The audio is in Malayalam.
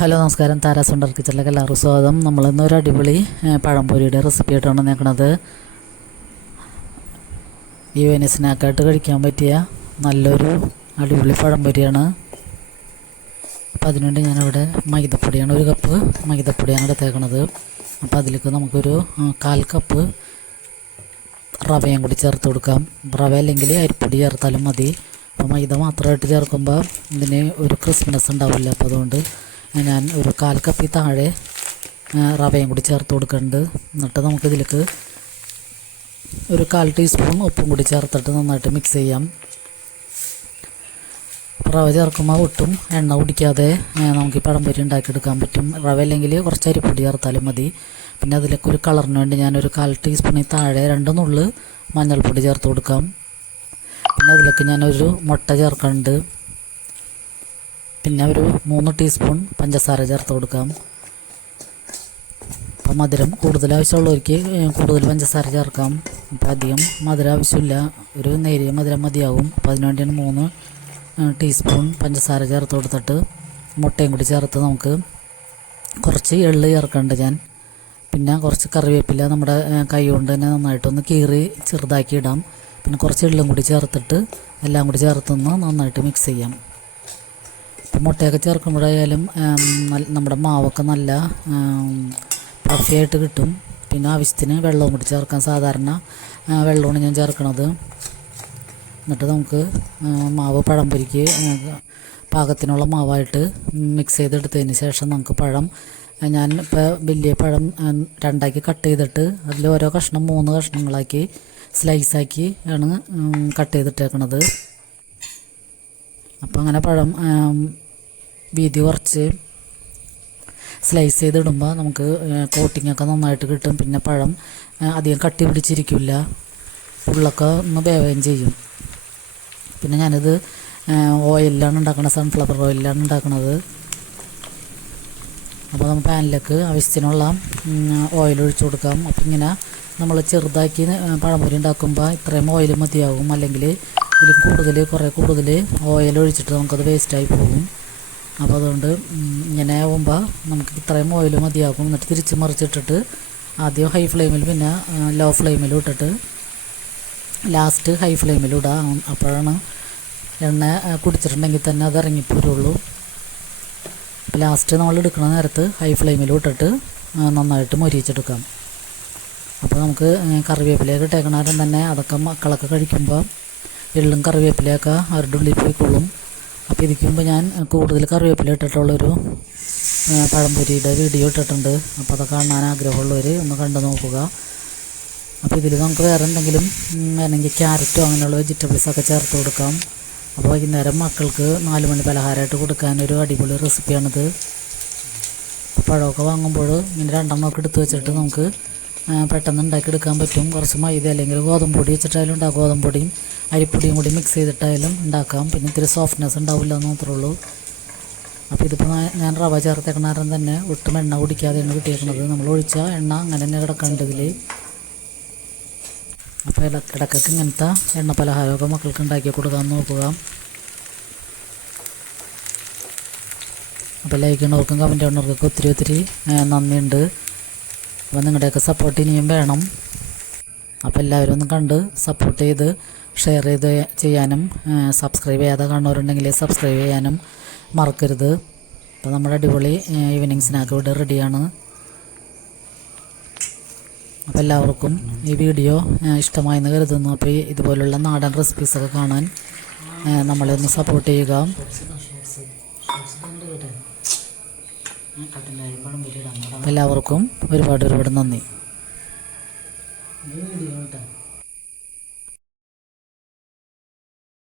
ഹലോ നമസ്കാരം, താരാസ് വണ്ടർ കിച്ചണിലേക്ക് എല്ലാവർക്കും സ്വാഗതം. നമ്മളിന്നൊരു അടിപൊളി പഴംപൊരിയുടെ റെസിപ്പി ആയിട്ടാണ് വന്നേക്കണത്. ഈവനിങ് സ്നാക്കായിട്ട് കഴിക്കാൻ പറ്റിയ നല്ലൊരു അടിപൊളി പഴംപൊരിയാണ്. അപ്പോൾ അതിനുവേണ്ടി ഞാനിവിടെ മൈദപ്പൊടിയാണ്, 1 കപ്പ് മൈദപ്പൊടിയാണ് എടുത്തേക്കണത്. അപ്പോൾ അതിലേക്ക് നമുക്കൊരു 1/4 കപ്പ് റവയും കൂടി ചേർത്ത് കൊടുക്കാം. റവ അല്ലെങ്കിൽ അരിപ്പൊടി ചേർത്താലും മതി. അപ്പോൾ മൈദ മാത്രമായിട്ട് ചേർക്കുമ്പോൾ ഇതിന് ഒരു ക്രിസ്പിനെസ് ഉണ്ടാവില്ല. അപ്പോൾ അതുകൊണ്ട് ഞാൻ ഒരു 1/4 കപ്പിൽ താഴെ റവയും കൂടി ചേർത്ത് കൊടുക്കുന്നുണ്ട്. എന്നിട്ട് നമുക്കിതിലേക്ക് ഒരു 1/4 ടീസ്പൂൺ ഉപ്പും കൂടി ചേർത്തിട്ട് നന്നായിട്ട് മിക്സ് ചെയ്യാം. റവ ചേർക്കുമ്പോൾ ഒട്ടും എണ്ണ കുടിക്കാതെ നമുക്ക് ഈ പഴംപൊരി ഉണ്ടാക്കിയെടുക്കാൻ പറ്റും. റവ അല്ലെങ്കിൽ കുറച്ച് അരിപ്പൊടി ചേർത്താലും മതി. പിന്നെ അതിലേക്ക് ഒരു കളറിന് വേണ്ടി ഞാനൊരു 1/4 ടീസ്പൂണിൽ താഴെ 2 നുള്ള് മഞ്ഞൾപ്പൊടി ചേർത്ത് കൊടുക്കാം. പിന്നെ അതിലേക്ക് ഞാനൊരു മുട്ട ചേർക്കുന്നുണ്ട്. പിന്നെ ഒരു 3 ടീസ്പൂൺ പഞ്ചസാര ചേർത്ത് കൊടുക്കാം. അപ്പോൾ മധുരം കൂടുതൽ ആവശ്യമുള്ളവർക്ക് കൂടുതൽ പഞ്ചസാര ചേർക്കാം. അപ്പോൾ അധികം മധുരം ആവശ്യമില്ല, ഒരു നേരിയ മധുരം മതിയാവും. അപ്പോൾ അതിനുവേണ്ടിയാണ് 3 ടീസ്പൂൺ പഞ്ചസാര ചേർത്ത് കൊടുത്തിട്ട് മുട്ടയും കൂടി ചേർത്ത് നമുക്ക് കുറച്ച് എള്ള് ചേർക്കുന്നുണ്ട് ഞാൻ. പിന്നെ കുറച്ച് കറിവേപ്പില നമ്മുടെ കൈ കൊണ്ട് തന്നെ നന്നായിട്ടൊന്ന് കീറി ചെറുതാക്കി ഇടാം. പിന്നെ കുറച്ച് എള്ളും കൂടി ചേർത്തിട്ട് എല്ലാം കൂടി ചേർത്തൊന്ന് നന്നായിട്ട് മിക്സ് ചെയ്യാം. അപ്പോൾ മുട്ടയൊക്കെ ചേർക്കുമ്പോഴായാലും നമ്മുടെ മാവൊക്കെ നല്ല പഫിയായിട്ട് കിട്ടും. പിന്നെ ആവശ്യത്തിന് വെള്ളവും കൂടി ചേർക്കാം. സാധാരണ വെള്ളമാണ് ഞാൻ ചേർക്കണത്. എന്നിട്ട് നമുക്ക് മാവ് പഴംപൊരിക്ക് പാകത്തിനുള്ള മാവായിട്ട് മിക്സ് ചെയ്തെടുത്തതിന് ശേഷം നമുക്ക് പഴം, ഞാൻ ഇപ്പോൾ വലിയ പഴം 2ആക്കി കട്ട് ചെയ്തിട്ട് അതിൽ ഓരോ കഷ്ണം 3 കഷ്ണങ്ങളാക്കി സ്ലൈസാക്കി ആണ് കട്ട് ചെയ്തിട്ടേക്കണത്. അപ്പോൾ അങ്ങനെ പഴം വീതി കുറച്ച് സ്ലൈസ് ചെയ്തിടുമ്പോൾ നമുക്ക് കോട്ടിങ്ങൊക്കെ നന്നായിട്ട് കിട്ടും. പിന്നെ പഴം അധികം കട്ടി പിടിച്ചിരിക്കില്ല, ഉള്ളൊക്കെ ഒന്ന് വേവുകയും ചെയ്യും. പിന്നെ ഞാനിത് ഓയിലാണ് ഉണ്ടാക്കുന്നത്, സൺഫ്ലവർ ഓയിലാണ് ഉണ്ടാക്കുന്നത്. അപ്പോൾ നമ്മൾ പാനിലേക്ക് ആവശ്യത്തിനുള്ള ഓയിൽ ഒഴിച്ചു കൊടുക്കാം. അപ്പോൾ ഇങ്ങനെ നമ്മൾ ചെറുതാക്കി പഴംപൊരി ഉണ്ടാക്കുമ്പോൾ ഇത്രയും ഓയിൽ മതിയാകും. അല്ലെങ്കിൽ ഇതിൽ കുറേ കൂടുതൽ ഓയിൽ ഒഴിച്ചിട്ട് നമുക്കത് വേസ്റ്റായി പോകും. അപ്പോൾ അതുകൊണ്ട് ഇങ്ങനെ ആകുമ്പോൾ നമുക്ക് ഇത്രയും ഓയിൽ മതിയാകും. എന്നിട്ട് തിരിച്ച് മറിച്ചിട്ടിട്ട് ആദ്യം ഹൈ ഫ്ലെയിമിൽ പിന്നെ ലോ ഫ്ലെയിമിൽ ഇട്ടിട്ട് ലാസ്റ്റ് ഹൈ ഫ്ലെയിമിൽ ഇടാം. അപ്പോഴാണ് എണ്ണ കുടിച്ചിട്ടുണ്ടെങ്കിൽ തന്നെ അത് ഇറങ്ങിപ്പോരുള്ളൂ. അപ്പോൾ ലാസ്റ്റ് നമ്മൾ എടുക്കുന്ന നേരത്ത് ഹൈ ഫ്ലെയിമിൽ ഇട്ടിട്ട് നന്നായിട്ട് മൊരിയിച്ചെടുക്കാം. അപ്പോൾ നമുക്ക് കറിവേപ്പിലയൊക്കെ ഇട്ടേക്കണാരം തന്നെ അതൊക്കെ മക്കളൊക്കെ കഴിക്കുമ്പോൾ എള്ളും കറിവേപ്പിലയൊക്കെ അവരുടെ ഉള്ളിൽ പോയിക്കൊള്ളും. അപ്പോൾ ഇരിക്കുമ്പോൾ ഞാൻ കൂടുതൽ കറിവേപ്പില ഇട്ടിട്ടുള്ളൊരു പഴംപൊരിയുടെ വീഡിയോ ഇട്ടിട്ടുണ്ട്. അപ്പോൾ അതൊക്കെ കാണാൻ ആഗ്രഹമുള്ളവർ ഒന്ന് കണ്ടു നോക്കുക. അപ്പോൾ ഇതിൽ നമുക്ക് വേറെ എന്തെങ്കിലും വേണമെങ്കിൽ ക്യാരറ്റോ അങ്ങനെയുള്ള വെജിറ്റബിൾസൊക്കെ ചേർത്ത് കൊടുക്കാം. അപ്പോൾ വൈകുന്നേരം മക്കൾക്ക് 4 മണി പലഹാരമായിട്ട് കൊടുക്കാനൊരു അടിപൊളി റെസിപ്പിയാണിത്. പഴമൊക്കെ വാങ്ങുമ്പോൾ ഇങ്ങനെ 2 എണ്ണമൊക്കെ എടുത്ത് വെച്ചിട്ട് നമുക്ക് പെട്ടെന്ന് ഉണ്ടാക്കിയെടുക്കാൻ പറ്റും. കുറച്ച് മൈദ അല്ലെങ്കിൽ ഗോതമ്പ് പൊടി വെച്ചിട്ടായാലും ഉണ്ടാകും, ഗോതമ്പ് പൊടിയും അരിപ്പൊടിയും കൂടി മിക്സ് ചെയ്തിട്ടായാലും ഉണ്ടാക്കാം. പിന്നെ ഇത്തിരി സോഫ്റ്റ്നെസ് ഉണ്ടാവില്ല എന്ന് മാത്രമേ ഉള്ളൂ. അപ്പോൾ ഇതിപ്പോൾ ഞാൻ റവ ചേർത്തേക്കണാരം തന്നെ ഒട്ടും എണ്ണ കുടിക്കാതെയാണ് കിട്ടിയേക്കുന്നത്. നമ്മൾ ഒഴിച്ച എണ്ണ അങ്ങനെ തന്നെ കിടക്കുന്നുണ്ട് ഇതിൽ. അപ്പോൾ ഇടയ്ക്കൊക്കെ ഇങ്ങനത്തെ എണ്ണ പലഹാരമൊക്കെ മക്കൾക്ക് ഉണ്ടാക്കി കൊടുക്കാൻ നോക്കുക. അപ്പോൾ ലൈക്ക് ചെയ്യുന്നവർക്കും കമൻറ്റ് ചെയ്യുന്നവർക്കൊക്കെ ഒത്തിരി നന്ദിയുണ്ട്. അപ്പോൾ നിങ്ങളുടെയൊക്കെ സപ്പോർട്ട് ഇനിയും വേണം. അപ്പോൾ എല്ലാവരും ഒന്ന് കണ്ട് സപ്പോർട്ട് ചെയ്ത് ഷെയർ ചെയ്യാനും സബ്സ്ക്രൈബ് ചെയ്യാതെ കാണുന്നവരുണ്ടെങ്കിൽ സബ്സ്ക്രൈബ് ചെയ്യാനും മറക്കരുത്. അപ്പോൾ നമ്മുടെ അടിപൊളി ഈവനിങ് സ്നാക്ക് ഇവിടെ റെഡിയാണ്. അപ്പോൾ എല്ലാവർക്കും ഈ വീഡിയോ ഇഷ്ടമായെന്ന് കരുതുന്നു. അപ്പോൾ ഇതുപോലുള്ള നാടൻ റെസിപ്പീസൊക്കെ കാണാൻ നമ്മളെ ഒന്ന് സപ്പോർട്ട് ചെയ്യുക. എല്ലാവർക്കും ഒരുപാട് നന്ദി.